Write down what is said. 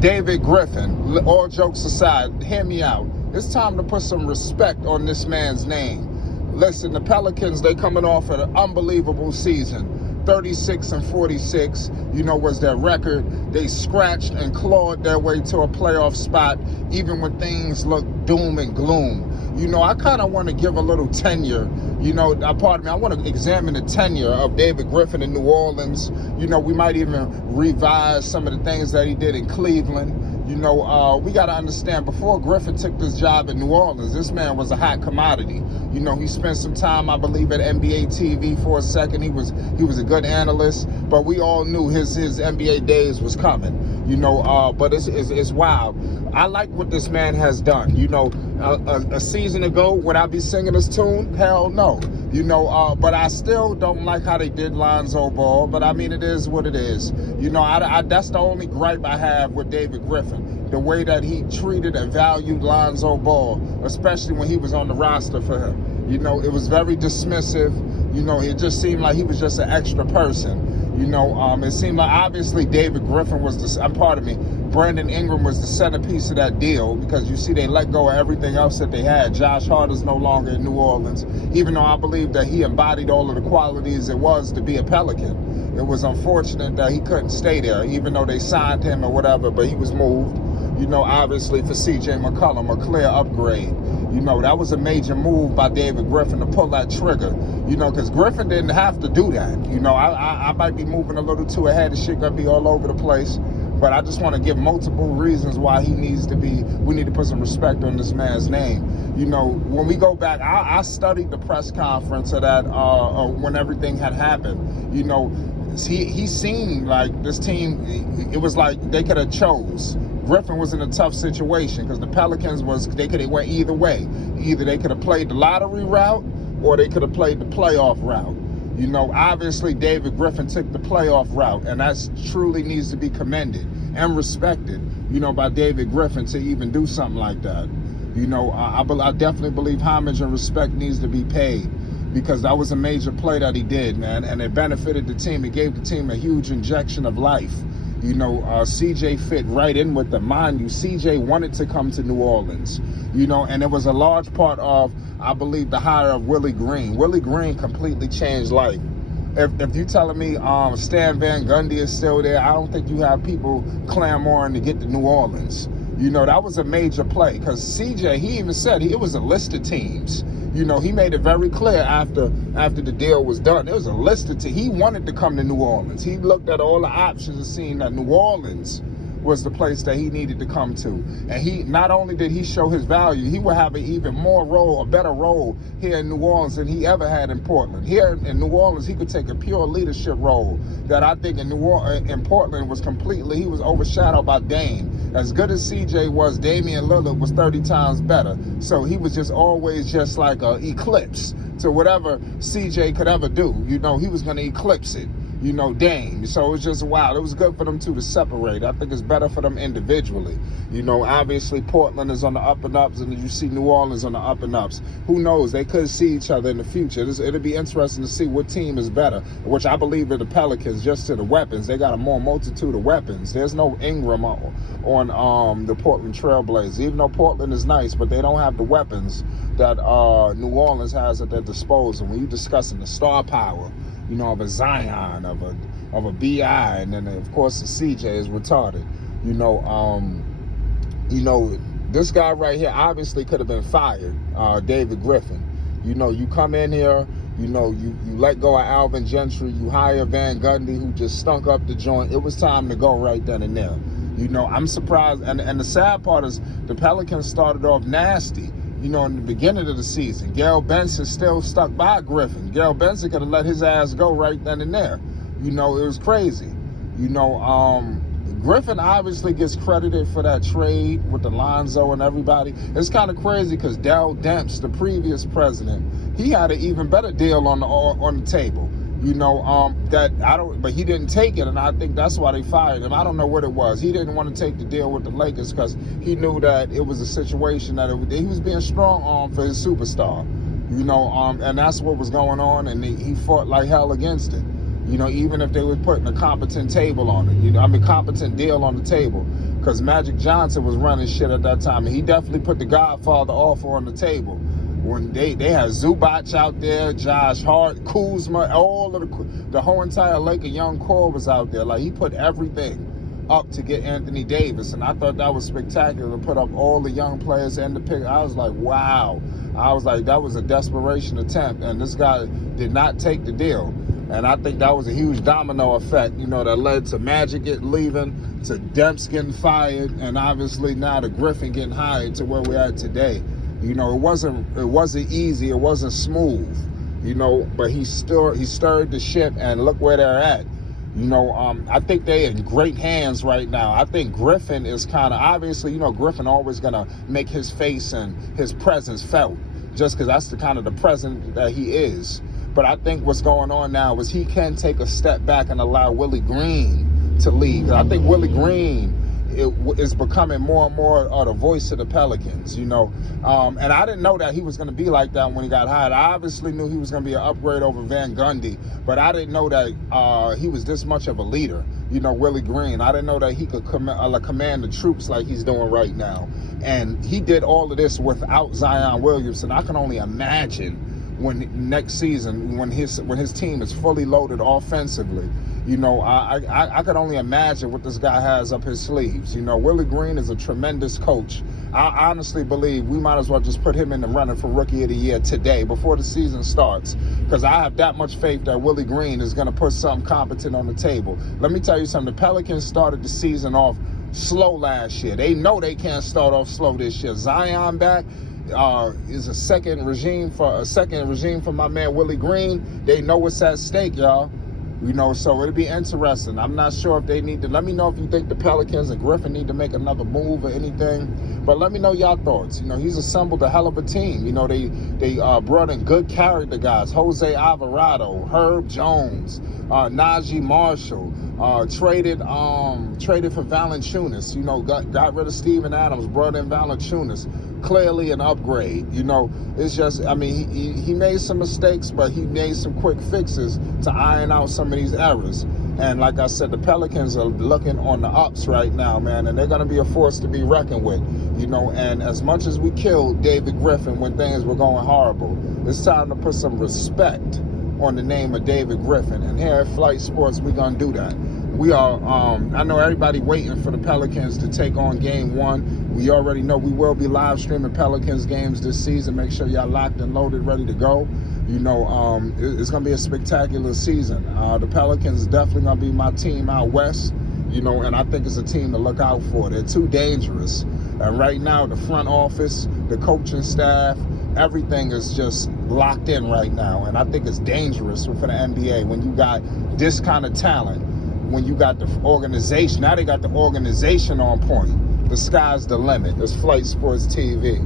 David Griffin, all jokes aside, hear me out. It's time to put some respect on this man's name. Listen, the Pelicans, they coming off an unbelievable season. 36-46, was their record. They scratched and clawed their way to a playoff spot, even when things look doom and gloom. I kind of want to give a little tenure. Pardon me, I want to examine the tenure of David Griffin in New Orleans. We might even revise some of the things that he did in Cleveland. We got to understand, before Griffin took this job in New Orleans, this man was a hot commodity. He spent some time, I believe, at NBA TV for a second. He was a good analyst, but we all knew his NBA days was coming. But it's wild. I like what this man has done. A season ago, would I be singing this tune? Hell no. But I still don't like how they did Lonzo Ball. But I mean, it is what it is. That's the only gripe I have with David Griffin. The way that he treated and valued Lonzo Ball, especially when he was on the roster for him. It was very dismissive. It just seemed like he was just an extra person. It seemed like obviously David Griffin was Brandon Ingram was the centerpiece of that deal, because you see they let go of everything else that they had. Josh Hart is no longer in New Orleans, even though I believe that he embodied all of the qualities it was to be a Pelican. It was unfortunate that he couldn't stay there, even though they signed him or whatever, but he was moved. Obviously for C.J. McCollum, a clear upgrade. That was a major move by David Griffin to pull that trigger, because Griffin didn't have to do that. I might be moving a little too ahead. The shit gonna be all over the place. But I just want to give multiple reasons why we need to put some respect on this man's name. When we go back, I studied the press conference of that when everything had happened. He seemed like this team, it was like they could have chose. Griffin was in a tough situation because the Pelicans they went either way. Either they could have played the lottery route or they could have played the playoff route. Obviously David Griffin took the playoff route, and that truly needs to be commended and respected, by David Griffin to even do something like that. I definitely believe homage and respect needs to be paid, because that was a major play that he did, man, and it benefited the team. It gave the team a huge injection of life. CJ fit right in with them. Mind you, CJ wanted to come to New Orleans, and it was a large part of, I believe, the hire of Willie Green. Willie Green completely changed life. If you're telling me Stan Van Gundy is still there, I don't think you have people clamoring to get to New Orleans. That was a major play, because CJ, he even said it was a list of teams. He made it very clear after the deal was done. It was a list of teams. He wanted to come to New Orleans. He looked at all the options and seen that New Orleans was the place that he needed to come to. And he not only did he show his value, he would have an even a better role here in New Orleans than he ever had in Portland. Here in New Orleans, he could take a pure leadership role that I think in Portland he was overshadowed by Dame. As good as CJ was, Damian Lillard was 30 times better. So he was just always just like an eclipse to whatever CJ could ever do. He was going to eclipse it. Dame. So it was just wild. It was good for them two to separate. I think it's better for them individually. Obviously Portland is on the up and ups, and you see New Orleans on the up and ups. Who knows? They could see each other in the future. It'll be interesting to see what team is better, which I believe are the Pelicans, just to the weapons. They got a more multitude of weapons. There's no Ingram on the Portland Trailblazers, even though Portland is nice, but they don't have the weapons that New Orleans has at their disposal. When you're discussing the star power, of a Zion, of a B.I., and then of course the CJ is retarded. This guy right here obviously could have been fired, David Griffin. You come in here, you let go of Alvin Gentry, you hire Van Gundy, who just stunk up the joint. It was time to go right then and there. I'm surprised, and the sad part is the Pelicans started off nasty. In the beginning of the season. Gail Benson still stuck by Griffin. Gail Benson could have let his ass go right then and there. It was crazy. Griffin obviously gets credited for that trade with Alonzo and everybody. It's kind of crazy because Dell Demps, the previous president, he had an even better deal on the table. But he didn't take it, and I think that's why they fired him. I don't know what it was. He didn't want to take the deal with the Lakers because he knew that it was a situation that he was being strong on for his superstar, and that's what was going on, and he fought like hell against it. Even if they were putting a competent table on it, competent deal on the table. because Magic Johnson was running shit at that time, and he definitely put the Godfather offer on the table. When they had Zubac out there, Josh Hart, Kuzma, all of the whole entire Lake of Young core was out there. Like, he put everything up to get Anthony Davis, and I thought that was spectacular, to put up all the young players and the pick. I was like, wow. I was like, that was a desperation attempt, and this guy did not take the deal. And I think that was a huge domino effect, you know, that led to Magic leaving, to Demps getting fired, and obviously now to Griffin getting hired to where we're at today. You know, it wasn't easy, it wasn't smooth, you know, but he stirred the ship, and look where they're at. You know, I think they're in great hands right now. I think Griffin is kind of, obviously, you know, Griffin always going to make his face and his presence felt, just because that's the kind of the president that he is. But I think what's going on now is he can take a step back and allow Willie Green to lead. I think Willie Green is becoming more and more the voice of the Pelicans, you know. And I didn't know that he was going to be like that when he got hired. I obviously knew he was going to be an upgrade over Van Gundy, but I didn't know that he was this much of a leader, you know, Willie Green. I didn't know that he could command the troops like he's doing right now. And he did all of this without Zion Williamson. I can only imagine when next season, when his team is fully loaded offensively. You know, I could only imagine what this guy has up his sleeves. You know, Willie Green is a tremendous coach. I honestly believe we might as well just put him in the running for Rookie of the Year today, before the season starts, because I have that much faith that Willie Green is going to put something competent on the table. Let me tell you something. The Pelicans started the season off slow last year. They know they can't start off slow this year. Zion back is a second regime for my man Willie Green. They know what's at stake, y'all. You know, so it'll be interesting. I'm not sure if they need to. Let me know if you think the Pelicans and Griffin need to make another move or anything. But let me know your thoughts. You know, he's assembled a hell of a team. You know, they brought in good character guys. Jose Alvarado, Herb Jones, Najee Marshall. Traded for Valanciunas. You know, got rid of Steven Adams, brought in Valanciunas. Clearly an upgrade. You know, it's just, I mean, he made some mistakes, but he made some quick fixes to iron out some of these errors. And like I said, the Pelicans are looking on the ups right now, man, and they're going to be a force to be reckoned with. You know, and as much as we killed David Griffin when things were going horrible, it's time to put some respect on the name of David Griffin. And here at Flight Sports, we're going to do that. We are, I know everybody waiting for the Pelicans to take on Game 1. We already know we will be live streaming Pelicans games this season. Make sure y'all locked and loaded, ready to go. You know, it's going to be a spectacular season. The Pelicans is definitely going to be my team out west, you know, and I think it's a team to look out for. They're too dangerous. And right now, the front office, the coaching staff, everything is just locked in right now. And I think it's dangerous for the NBA when you got this kind of talent. When you got the organization, now they got the organization on point. The sky's the limit. It's Flight Sports TV.